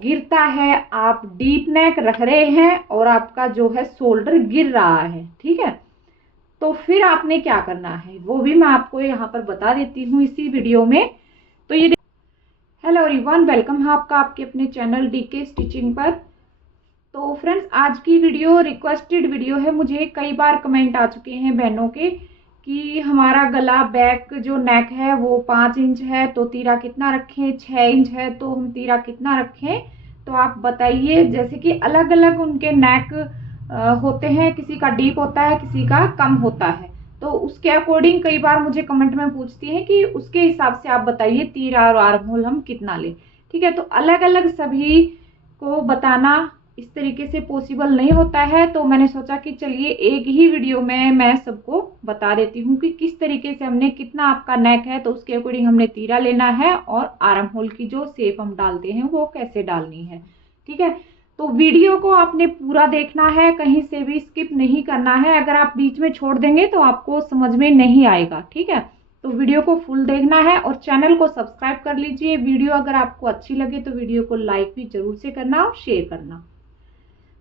गिरता है, आप डीप नेक रख रहे हैं और आपका जो है शोल्डर गिर रहा है, ठीक है, तो फिर आपने क्या करना है वो भी मैं आपको यहाँ पर बता देती हूँ इसी वीडियो में। तो ये हेलो एवरीवन, वेलकम है आपका आपके अपने चैनल डीके स्टिचिंग पर। तो फ्रेंड्स, आज की वीडियो रिक्वेस्टेड वीडियो है। मुझे कई बार कमेंट आ चुके हैं बहनों के कि हमारा गला बैक जो नेक है वो 5 इंच है तो तीरा कितना रखें, 6 इंच है तो हम तीरा कितना रखें। तो आप बताइए, जैसे कि अलग अलग उनके नेक होते हैं, किसी का डीप होता है, किसी का कम होता है, तो उसके अकॉर्डिंग कई बार मुझे कमेंट में पूछती हैं कि उसके हिसाब से आप बताइए तीरा और आर्म होल हम कितना लें। ठीक है, तो अलग अलग सभी को बताना इस तरीके से पॉसिबल नहीं होता है, तो मैंने सोचा कि चलिए एक ही वीडियो में मैं सबको बता देती हूँ कि किस तरीके से हमने, कितना आपका नेक है तो उसके अकॉर्डिंग हमने तीरा लेना है और आर्म होल की जो शेप हम डालते हैं वो कैसे डालनी है। ठीक है, तो वीडियो को आपने पूरा देखना है, कहीं से भी स्किप नहीं करना है। अगर आप बीच में छोड़ देंगे तो आपको समझ में नहीं आएगा। ठीक है, तो वीडियो को फुल देखना है और चैनल को सब्सक्राइब कर लीजिए। वीडियो अगर आपको अच्छी लगे तो वीडियो को लाइक भी जरूर से करना और शेयर करना।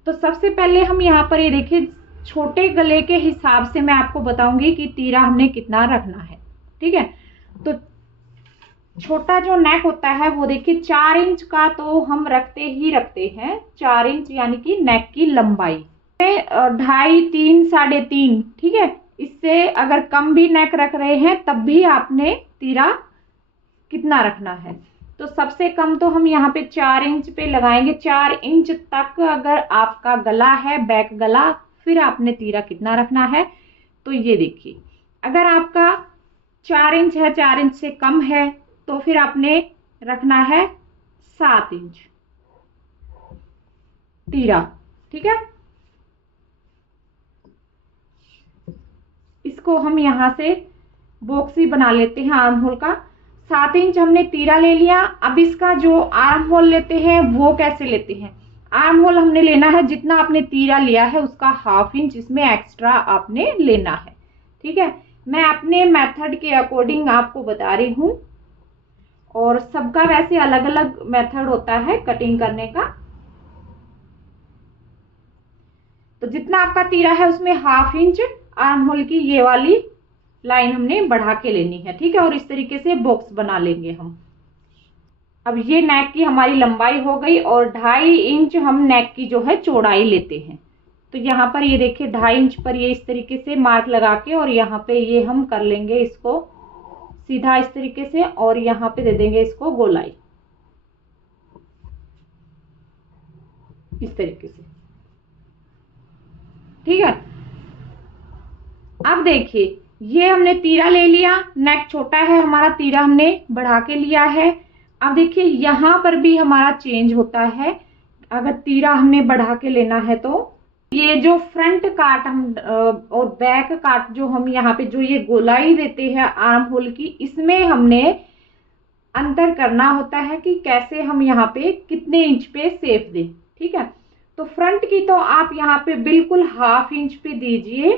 तो सबसे पहले हम यहाँ पर ये देखिए, छोटे गले के हिसाब से मैं आपको बताऊंगी कि तीरा हमने कितना रखना है। ठीक है, तो छोटा जो नेक होता है वो देखिए 4 इंच का तो हम रखते हैं। 4 इंच यानी कि नेक की लंबाई 2.5, 3, 3.5। ठीक है, इससे अगर कम भी नेक रख रहे हैं तब भी आपने तीरा कितना रखना है। तो सबसे कम तो हम यहाँ पे 4 इंच पे लगाएंगे। 4 इंच तक अगर आपका गला है, बैक गला, फिर आपने तीरा कितना रखना है। तो ये देखिए, अगर आपका 4 इंच है, 4 इंच से कम है, तो फिर आपने रखना है 7 इंच तीरा। ठीक है, इसको हम यहां से बॉक्स ही बना लेते हैं आर्म होल का। 7 इंच हमने तीरा ले लिया। अब इसका जो आर्म होल लेते हैं वो कैसे लेते हैं। आर्म होल हमने लेना है, जितना आपने तीरा लिया है उसका ½ इंच इसमें एक्स्ट्रा आपने लेना है। ठीक है, मैं अपने मेथड के अकॉर्डिंग आपको बता रही हूं और सबका वैसे अलग अलग मेथड होता है कटिंग करने का। तो जितना आपका तीरा है उसमें ½ इंच आर्म होल की ये वाली लाइन हमने बढ़ा के लेनी है। ठीक है, और इस तरीके से बॉक्स बना लेंगे हम। अब ये नेक की हमारी लंबाई हो गई और 2.5 इंच हम नेक की जो है चौड़ाई लेते हैं। तो यहाँ पर ये देखिए 2.5 इंच पर ये इस तरीके से मार्क लगा के और यहाँ पे ये हम कर लेंगे इसको सीधा इस तरीके से और यहाँ पे दे देंगे इसको गोलाई इस तरीके से। ठीक है, अब देखिए ये हमने तीरा ले लिया, नेक छोटा है हमारा, तीरा हमने बढ़ा के लिया है। अब देखिए यहां पर भी हमारा चेंज होता है। अगर तीरा हमने बढ़ा के लेना है तो ये जो फ्रंट काट हम और बैक काट जो हम यहाँ पे जो ये गोलाई देते हैं आर्म होल की, इसमें हमने अंतर करना होता है कि कैसे हम यहाँ पे कितने इंच पे शेप दें। ठीक है, तो फ्रंट की तो आप यहाँ पे बिल्कुल ½ इंच पे दीजिए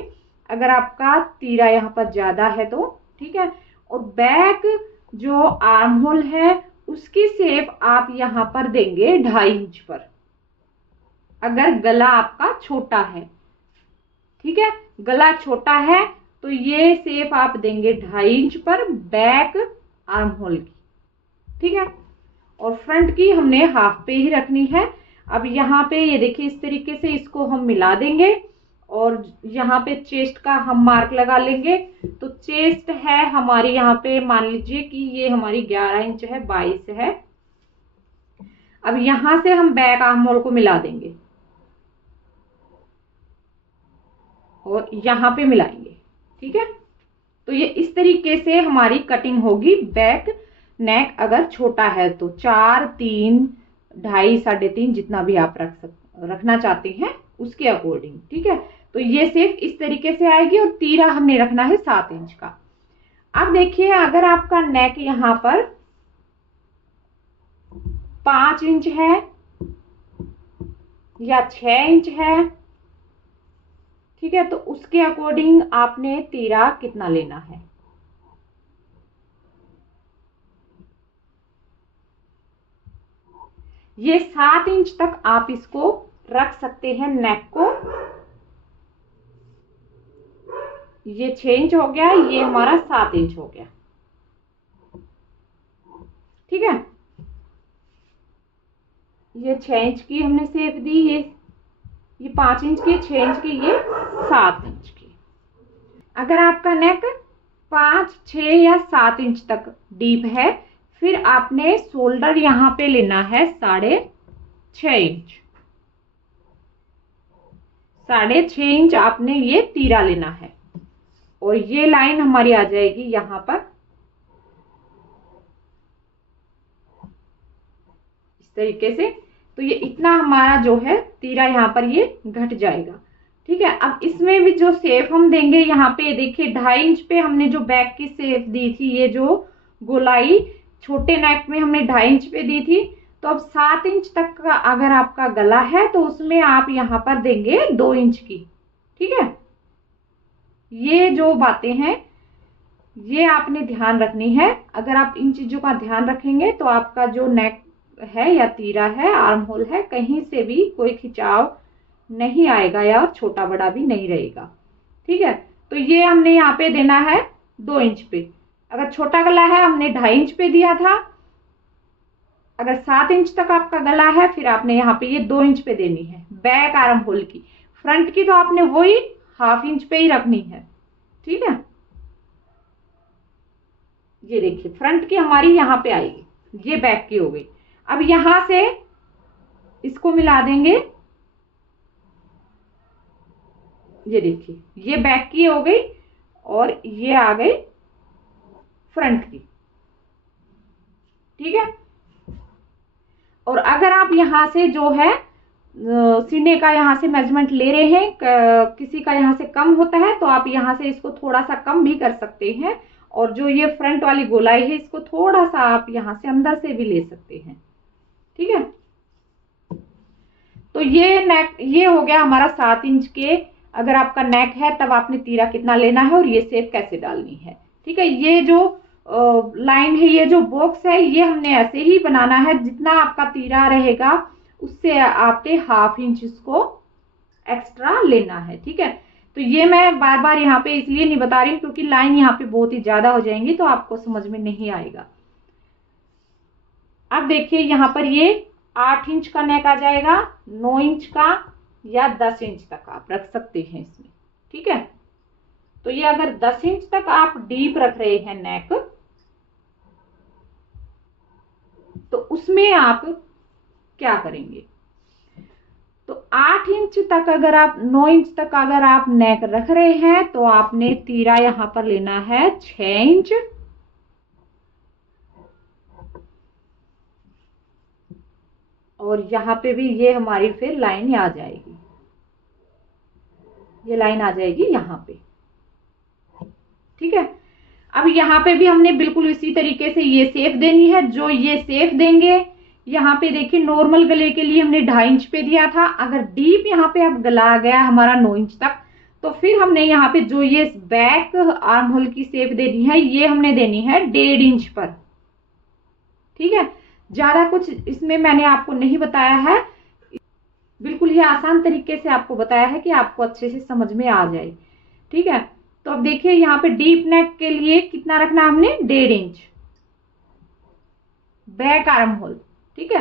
अगर आपका तीरा यहाँ पर ज्यादा है तो। ठीक है, और बैक जो आर्म होल है उसकी शेप आप यहाँ पर देंगे 2.5 इंच पर अगर गला आपका छोटा है। ठीक है, गला छोटा है तो ये शेप आप देंगे 2.5 इंच पर बैक आर्म होल की। ठीक है, और फ्रंट की हमने ½ पे ही रखनी है। अब यहाँ पे ये देखिए इस तरीके से इसको हम मिला देंगे और यहाँ पे चेस्ट का हम मार्क लगा लेंगे। तो चेस्ट है हमारी यहाँ पे, मान लीजिए कि ये हमारी 11 इंच है, 22 है। अब यहां से हम बैक आर्म होल को मिला देंगे और यहाँ पे मिलाएंगे। ठीक है, तो ये इस तरीके से हमारी कटिंग होगी। बैक नेक अगर छोटा है तो 4, 3, 2.5, 3.5 जितना भी आप रखना चाहते हैं उसके अकॉर्डिंग। ठीक है, तो ये सिर्फ इस तरीके से आएगी और तीरा हमने रखना है 7 इंच का। अब देखिए अगर आपका नेक यहाँ पर 5 इंच है या 6 इंच है, ठीक है, तो उसके अकॉर्डिंग आपने तीरा कितना लेना है। ये 7 इंच तक आप इसको रख सकते हैं नेक को। ये 6 इंच हो गया, ये हमारा 7 इंच हो गया। ठीक है, ये 6 इंच की हमने शेप दी, ये 5 इंच की, 6 इंच की, ये 7 इंच की। अगर आपका नेक 5, 6 या 7 इंच तक डीप है, फिर आपने शोल्डर यहां पे लेना है 6.5 इंच। 6.5 इंच आपने ये तीरा लेना है, और ये लाइन हमारी आ जाएगी यहां पर इस तरीके से। तो ये इतना हमारा जो है तीरा यहाँ पर ये घट जाएगा। ठीक है, अब इसमें भी जो शेप हम देंगे, यहाँ पे देखिए 2.5 इंच पे हमने जो बैक की शेप दी थी, ये जो गोलाई छोटे नेक में हमने 2.5 इंच पे दी थी। तो अब 7 इंच तक का अगर आपका गला है तो उसमें आप यहाँ पर देंगे 2 इंच की। ठीक है, ये जो बातें हैं ये आपने ध्यान रखनी है। अगर आप इन चीजों का ध्यान रखेंगे तो आपका जो नेक है या तीरा है, आर्म होल है, कहीं से भी कोई खिंचाव नहीं आएगा या छोटा बड़ा भी नहीं रहेगा। ठीक है, तो ये हमने यहाँ पे देना है 2 इंच पे। अगर छोटा गला है हमने 2.5 इंच पे दिया था। अगर 7 इंच तक आपका गला है फिर आपने यहाँ पे ये 2 इंच पे देनी है बैक आर्म होल की। फ्रंट की तो आपने वही 1/2 इंच पे ही रखनी है। ठीक है, ये देखिए फ्रंट की हमारी यहाँ पे आएगी, ये बैक की हो गई। अब यहां से इसको मिला देंगे, ये देखिए ये बैक की हो गई और ये आ गई फ्रंट की। ठीक है, और अगर आप यहां से जो है सीने का यहां से मेजरमेंट ले रहे हैं, किसी का यहां से कम होता है तो आप यहां से इसको थोड़ा सा कम भी कर सकते हैं, और जो ये फ्रंट वाली गोलाई है इसको थोड़ा सा आप यहां से अंदर से भी ले सकते हैं। ठीक है, तो ये नेक ये हो गया हमारा 7 इंच के। अगर आपका नेक है तब आपने तीरा कितना लेना है और ये शेप कैसे डालनी है। ठीक है, ये जो लाइन है, ये जो बॉक्स है, ये हमने ऐसे ही बनाना है। जितना आपका तीरा रहेगा उससे आपने 1/2 इंच इसको एक्स्ट्रा लेना है। ठीक है, तो ये मैं बार बार यहाँ पे इसलिए नहीं बता रही क्योंकि लाइन यहाँ पे बहुत ही ज्यादा हो जाएंगी तो आपको समझ में नहीं आएगा। अब देखिए यहाँ पर ये 8 इंच का नेक आ जाएगा, 9 इंच का या 10 इंच तक आप रख सकते हैं इसमें। ठीक है, तो ये अगर 10 इंच तक आप डीप रख रहे हैं नेक, तो उसमें आप क्या करेंगे, तो 8 इंच तक अगर आप 9 इंच तक अगर आप नेक रख रहे हैं तो आपने तीरा यहां पर लेना है 6 इंच, और यहां पे भी ये हमारी फिर लाइन आ जाएगी, ये लाइन आ जाएगी यहां पे। ठीक है, अब यहां पे भी हमने बिल्कुल इसी तरीके से ये शेप देनी है। जो ये शेप देंगे यहाँ पे देखिए नॉर्मल गले के लिए हमने 2.5 इंच पे दिया था। अगर डीप यहाँ पे अब गला आ गया हमारा 9 इंच तक, तो फिर हमने यहाँ पे जो ये बैक आर्म होल की शेप देनी है ये हमने देनी है 1.5 इंच पर। ठीक है, ज्यादा कुछ इसमें मैंने आपको नहीं बताया है, बिल्कुल ही आसान तरीके से आपको बताया है कि आपको अच्छे से समझ में आ जाए। ठीक है, तो अब देखिए यहाँ पे डीप नेक के लिए कितना रखना हमने 1.5 इंच बैक आर्म होल। ठीक है,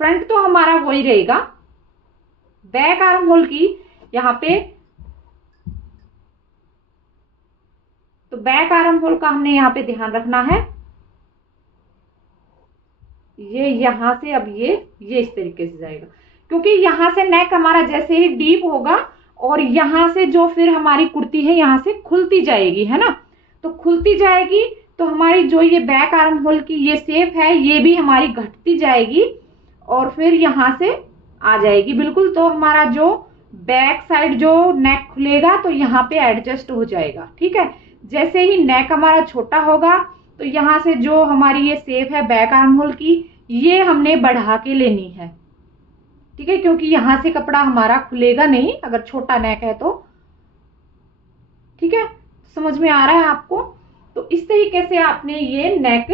फ्रंट तो हमारा वही रहेगा, बैक आर्म होल की यहाँ पे, तो बैक आर्म होल का हमने यहाँ पे ध्यान रखना है। ये यहां से अब ये इस तरीके से जाएगा, क्योंकि यहां से नेक हमारा जैसे ही डीप होगा और यहां से जो फिर हमारी कुर्ती है यहां से खुलती जाएगी, है ना, तो खुलती जाएगी तो हमारी जो ये बैक आर्म होल की ये शेप है ये भी हमारी घटती जाएगी और फिर यहां से आ जाएगी बिल्कुल। तो हमारा जो बैक साइड जो नेक खुलेगा तो यहाँ पे एडजस्ट हो जाएगा। ठीक है, जैसे ही नेक हमारा छोटा होगा तो यहाँ से जो हमारी ये शेप है बैक आर्म होल की ये हमने बढ़ा के लेनी है। ठीक है, क्योंकि यहां से कपड़ा हमारा खुलेगा नहीं अगर छोटा नेक है तो। ठीक है, समझ में आ रहा है आपको? तो इस तरीके से आपने ये नेक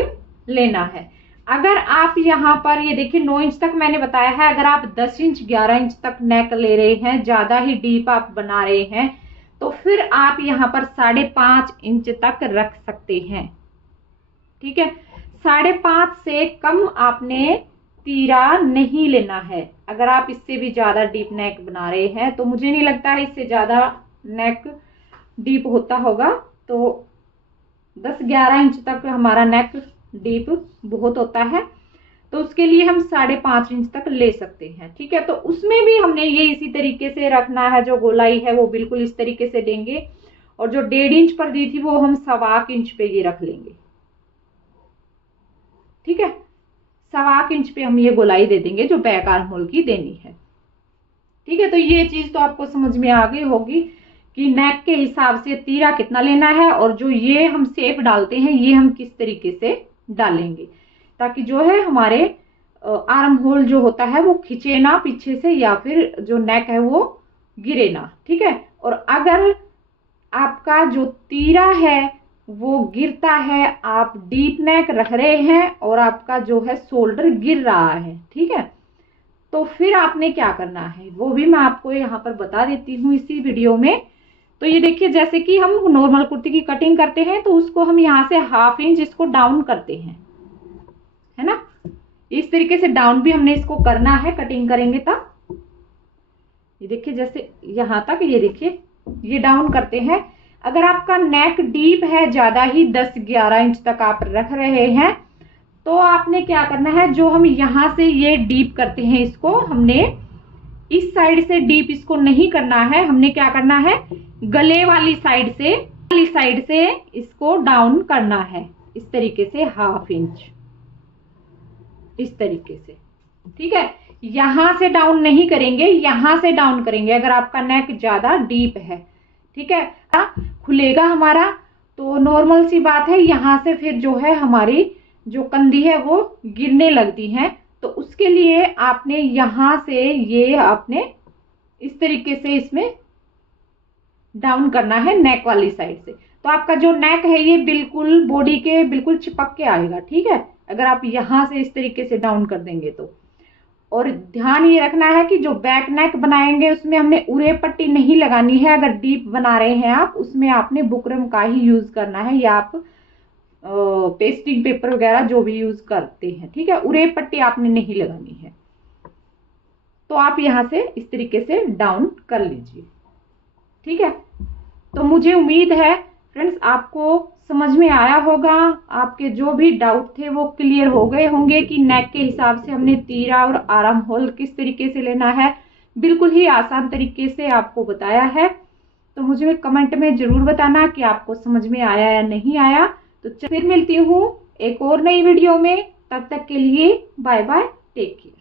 लेना है। अगर आप यहाँ पर ये देखिए 9 इंच तक मैंने बताया है, अगर आप 10 इंच 11 इंच तक नेक ले रहे हैं, ज्यादा ही डीप आप बना रहे हैं, तो फिर आप यहाँ पर 5.5 इंच तक रख सकते हैं। ठीक है, 5.5 से कम आपने तीरा नहीं लेना है। अगर आप इससे भी ज्यादा डीप नेक बना रहे हैं, तो मुझे नहीं लगता है इससे ज्यादा नेक डीप होता होगा, तो 10-11 इंच तक हमारा नेक डीप बहुत होता है, तो उसके लिए हम 5.5 इंच तक ले सकते हैं। ठीक है, तो उसमें भी हमने ये इसी तरीके से रखना है, जो गोलाई है वो बिल्कुल इस तरीके से देंगे, और जो 1.5 इंच पर दी थी वो हम 1.25 इंच पे ये रख लेंगे। ठीक है, 1.25 इंच पे हम ये गोलाई दे देंगे जो बैक आर्म होल की देनी है। ठीक है, तो ये चीज तो आपको समझ में आ गई होगी कि नेक के हिसाब से तीरा कितना लेना है, और जो ये हम शेप डालते हैं ये हम किस तरीके से डालेंगे, ताकि जो है हमारे आर्म होल जो होता है वो खिंचे ना पीछे से, या फिर जो नेक है वो गिरे ना। ठीक है, और अगर आपका जो तीरा है वो गिरता है, आप डीप नेक रख रहे हैं और आपका जो है शोल्डर गिर रहा है, ठीक है, तो फिर आपने क्या करना है वो भी मैं आपको यहाँ पर बता देती हूँ इसी वीडियो में। तो ये देखिए, जैसे कि हम नॉर्मल कुर्ती की कटिंग करते हैं, तो उसको हम यहाँ से 1/2 इंच इसको डाउन करते हैं, है ना। इस तरीके से डाउन भी हमने इसको करना है, कटिंग करेंगे तब। ये देखिए, जैसे यहाँ तक ये देखिए ये डाउन करते हैं। अगर आपका नेक डीप है, ज्यादा ही 10-11 इंच तक आप रख रहे हैं, तो आपने क्या करना है, जो हम यहाँ से ये डीप करते हैं इसको हमने इस साइड से डीप इसको नहीं करना है, हमने क्या करना है गले वाली साइड से इसको डाउन करना है, इस तरीके से 1/2 इंच, इस तरीके से। ठीक है, यहां से डाउन नहीं करेंगे, यहां से डाउन करेंगे अगर आपका नेक ज्यादा डीप है। ठीक है, खुलेगा हमारा, तो नॉर्मल सी बात है, यहां से फिर जो है हमारी जो कंधी है वो गिरने लगती है, तो उसके लिए आपने यहां से ये आपने इस तरीके से इसमें डाउन करना है नेक वाली साइड से। तो आपका जो नेक है ये बिल्कुल बॉडी के बिल्कुल चिपक के आएगा। ठीक है, अगर आप यहां से इस तरीके से डाउन कर देंगे तो। और ध्यान ये रखना है कि जो बैक नेक बनाएंगे उसमें हमने उरे पट्टी नहीं लगानी है। अगर डीप बना रहे हैं आप, उसमें आपने बुकरम का ही यूज करना है, या आप पेस्टिंग पेपर वगैरह जो भी यूज करते हैं। ठीक है, उरे पट्टी आपने नहीं लगानी है। तो आप यहां से इस तरीके से डाउन कर लीजिए। ठीक है, तो मुझे उम्मीद है फ्रेंड्स आपको समझ में आया होगा, आपके जो भी डाउट थे वो क्लियर हो गए होंगे कि नेक के हिसाब से हमने तीरा और आर्म होल किस तरीके से लेना है। बिल्कुल ही आसान तरीके से आपको बताया है। तो मुझे कमेंट में जरूर बताना कि आपको समझ में आया या नहीं आया। तो फिर मिलती हूँ एक और नई वीडियो में, तब तक के लिए बाय बाय, टेक केयर।